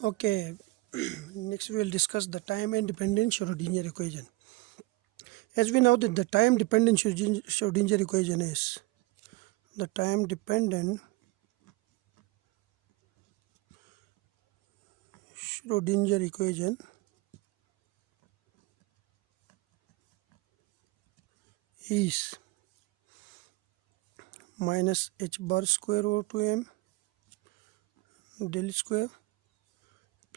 Okay, next we will discuss the time independent Schrodinger equation. As we know that the time dependent Schrodinger equation is the time dependent Schrodinger equation is minus h bar square over 2m del square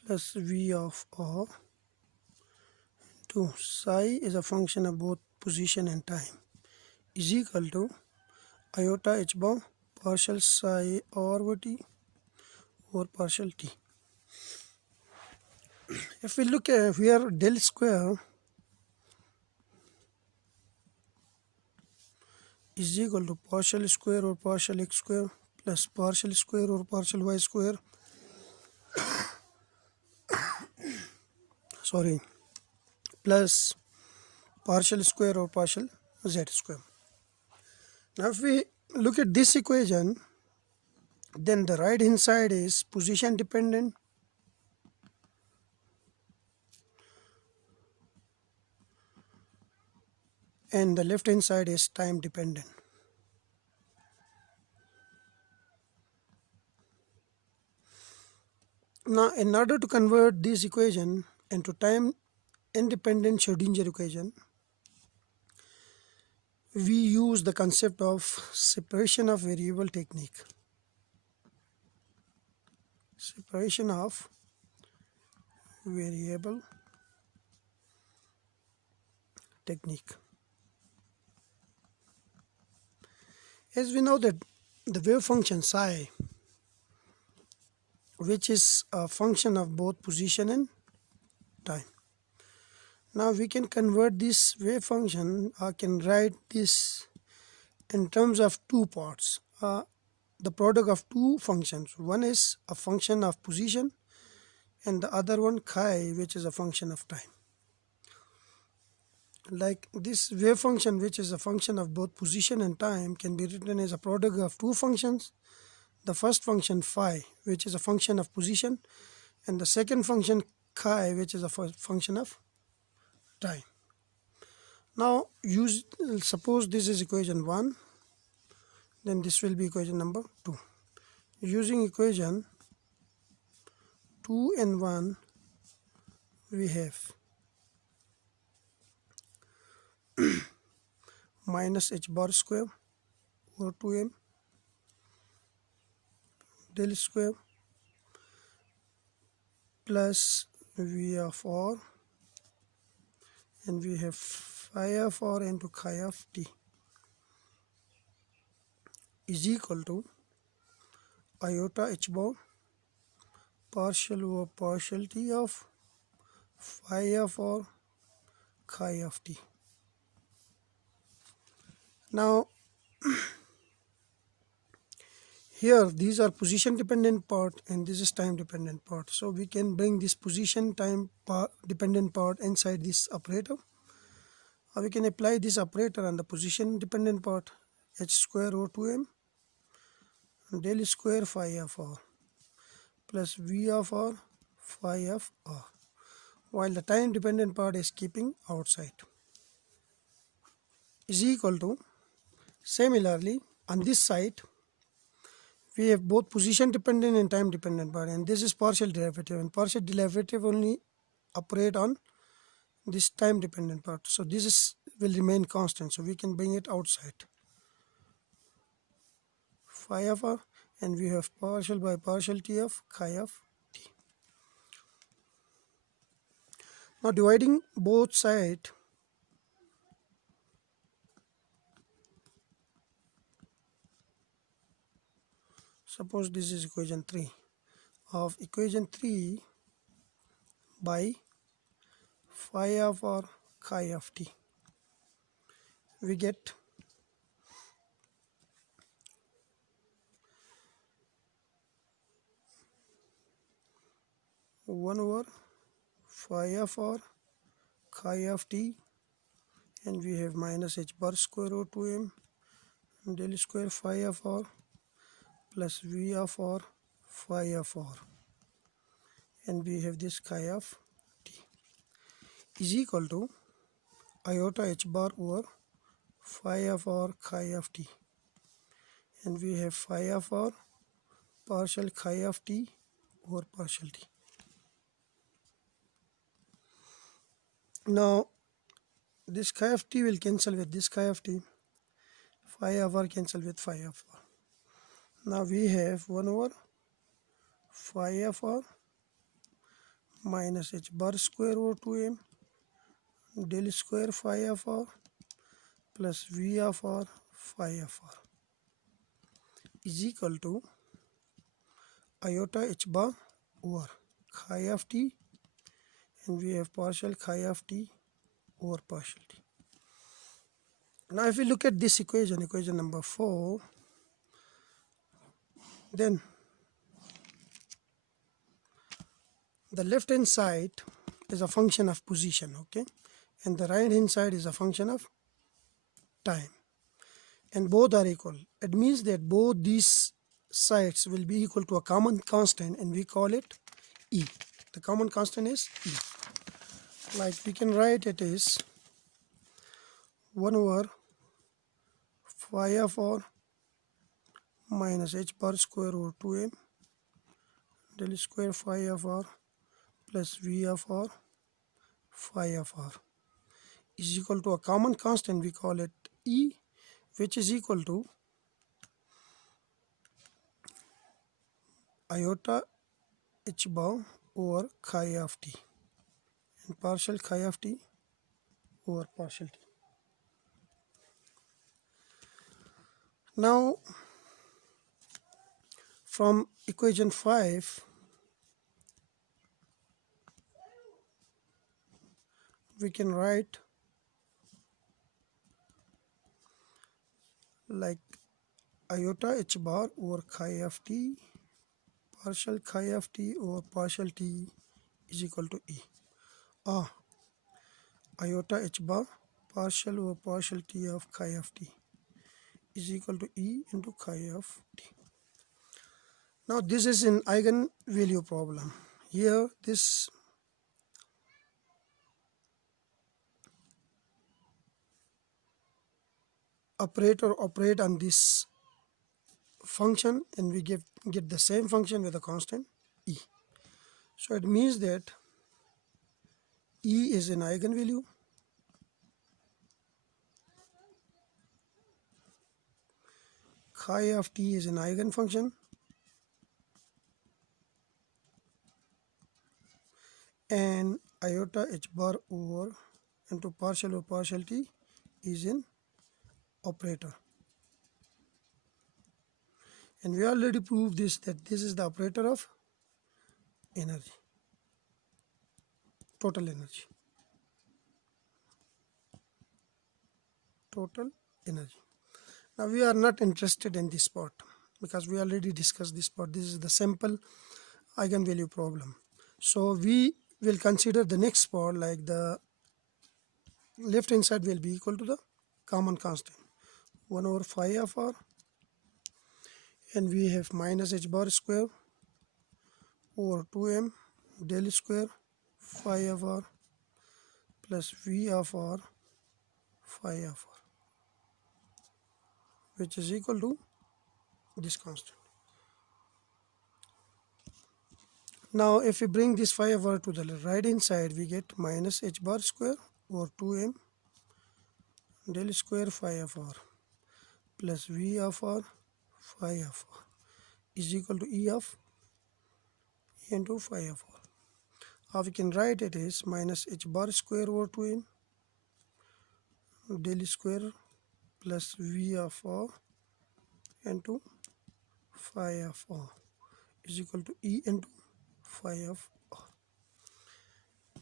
plus v of r to psi is a function of both position and time is equal to iota h bar partial psi r over t over partial t. If we look at here, del square is equal to partial square or partial x square plus partial square or partial y square, plus partial square or partial z square. Now if we look at this equation, then the right hand side is position dependent and the left hand side is time dependent. Now in order to convert this equation into time independent Schrodinger equation, we use the concept of separation of variable technique. Separation of variable technique. As we know that the wave function psi, which is a function of both position and time. Now we can convert this wave function, I can write this in terms of two parts, the product of two functions. One is a function of position and the other one chi, which is a function of time. Like this wave function, which is a function of both position and time, can be written as a product of two functions. The first function phi, which is a function of position, and the second function chi, which is a function of time. Now suppose this is equation 1, then this will be equation number 2. Using equation 2 and 1, we have minus h bar square over 2m del square plus v of r, and we have phi of r into chi of t is equal to iota h bar partial over partial t of phi of r chi of t. Now here these are position dependent part and this is time dependent part, so we can bring this position time dependent part inside this operator, or we can apply this operator on the position dependent part, h square over 2m del square phi of r plus v of r phi of r, while the time dependent part is keeping outside, is equal to, similarly on this side we have both position dependent and time dependent part, and this is partial derivative, and partial derivative only operate on this time dependent part, so this will remain constant, so we can bring it outside, phi of r, and we have partial by partial t of chi of t. Now dividing both sides, suppose this is equation 3, of equation 3 by phi of r chi of t, we get 1 over phi of r chi of t, and we have minus h bar square over 2m del square phi of r plus v of r phi of r, and we have this chi of t is equal to iota h bar over phi of our chi of t, and we have phi of our partial chi of t over partial t. Now this chi of t will cancel with this chi of t, phi of r cancel with phi of r. Now we have 1 over phi of r minus h bar square over 2m del square phi of r plus v of r phi of r is equal to iota h bar over chi of t, and we have partial chi of t over partial t. Now if we look at this equation, equation number 4, then the left hand side is a function of position, okay, and the right hand side is a function of time, and both are equal. It means that both these sides will be equal to a common constant, and we call it E. The common constant is E. Like we can write it is 1 over phi of r minus h bar square over 2m del square phi of r plus v of r phi of r is equal to a common constant, we call it E, which is equal to iota h bar over chi of t and partial chi of t over partial t. Now from equation 5 we can write like iota h bar over chi of t partial chi of t over partial t is equal to E. Iota h bar partial over partial t of chi of t is equal to E into chi of t. Now this is an eigenvalue problem. Here this operator operate on this function, and we get the same function with a constant E. So it means that E is an eigenvalue, chi of t is an eigenfunction, and iota h bar over into partial over partial t is an operator. And we already proved this, that this is the operator of energy, total energy. Total energy. Now we are not interested in this part because we already discussed this part. This is the simple eigenvalue problem. So we will consider the next part, like the left hand side will be equal to the common constant 1 over phi of r, and we have minus h bar square over 2m del square phi of r plus v of r phi of r, which is equal to this constant. Now if we bring this phi of r to the right hand side, we get minus h bar square over 2m del square phi of r plus v of r phi of r is equal to E of into phi of r. Or we can write it as minus h bar square over 2m del square plus v of r into phi of r is equal to E into phi of r.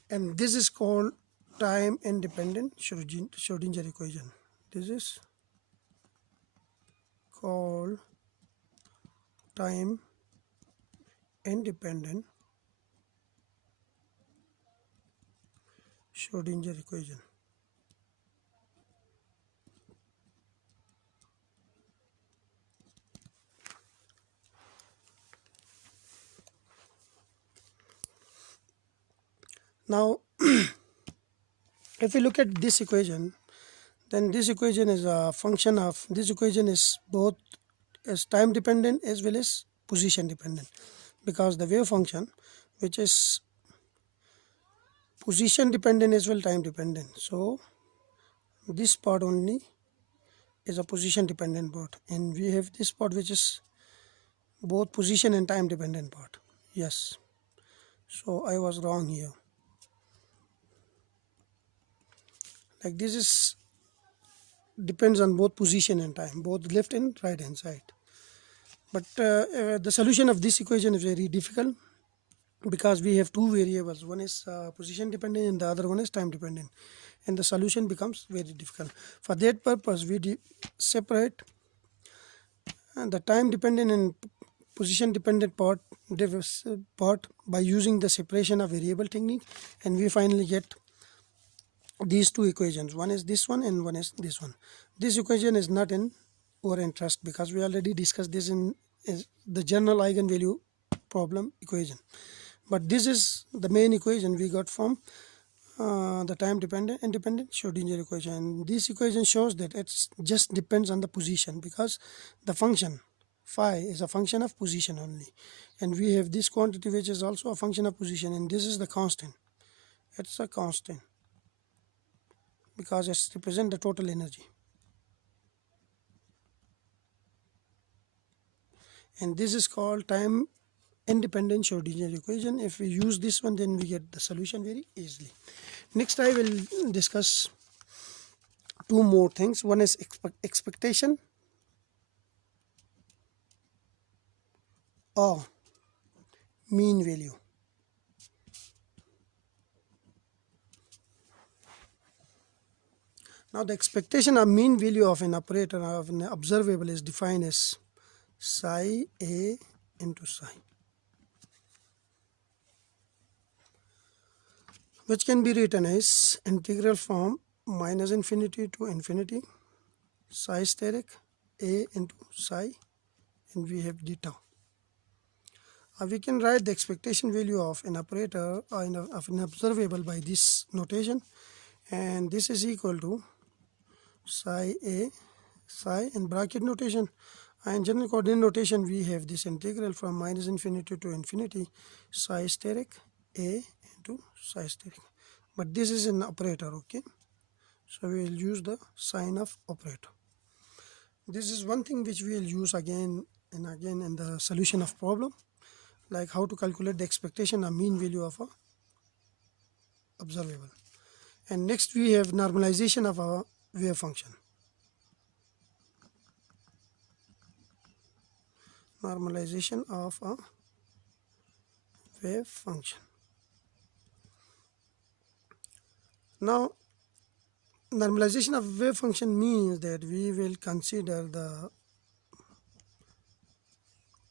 And this is called time independent Schrodinger equation. This is called time independent Schrodinger equation. Now if we look at this equation, then this equation is a function of, this equation is both as time dependent as well as position dependent, because the wave function, which is position dependent as well time dependent. So this part only is a position dependent part, and we have this part which is both position and time dependent part. Yes, so I was wrong here. Like this is depends on both position and time, both left and right hand side. But the solution of this equation is very difficult, because we have two variables, one is position dependent and the other one is time dependent, and the solution becomes very difficult. For that purpose, we separate the time dependent and position dependent part by using the separation of variable technique, and we finally get these two equations. One is this one and one is this one. This equation is not in our interest, because we already discussed this in the general eigenvalue problem equation. But this is the main equation we got from the time dependent independent Schrodinger equation. And this equation shows that it just depends on the position, because the function phi is a function of position only, and we have this quantity which is also a function of position, and this is the constant. It's a constant because it's represent the total energy, and this is called time independent Schrodinger equation. If we use this one, then we get the solution very easily. Next I will discuss two more things. One is expectation or mean value. Now the expectation or mean value of an operator of an observable is defined as psi a into psi, which can be written as integral from minus infinity to infinity psi steric a into psi, and we have d tau. We can write the expectation value of an operator of an observable by this notation, and this is equal to psi a psi in bracket notation, and general coordinate notation we have this integral from minus infinity to infinity psi steric a into psi steric. But this is an operator, okay, so we will use the sign of operator. This is one thing which we will use again and again in the solution of problem, like how to calculate the expectation or mean value of a observable. And next we have normalization of a wave function. Normalization of a wave function. Now normalization of wave function means that we will consider the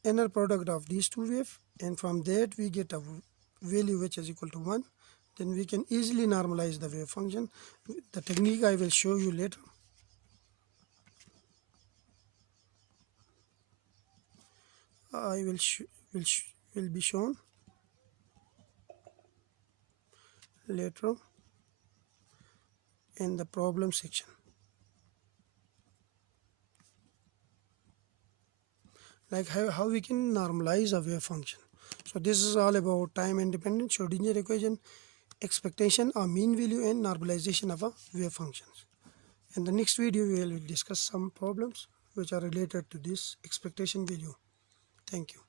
inner product of these two waves, and from that we get a value which is equal to 1. Then we can easily normalize the wave function. The technique I will show you later. I will be shown later in the problem section. Like how we can normalize a wave function. So this is all about time independent Schrodinger equation, expectation or mean value, and normalization of a wave functions. In the next video we will discuss some problems which are related to this expectation value. Thank you.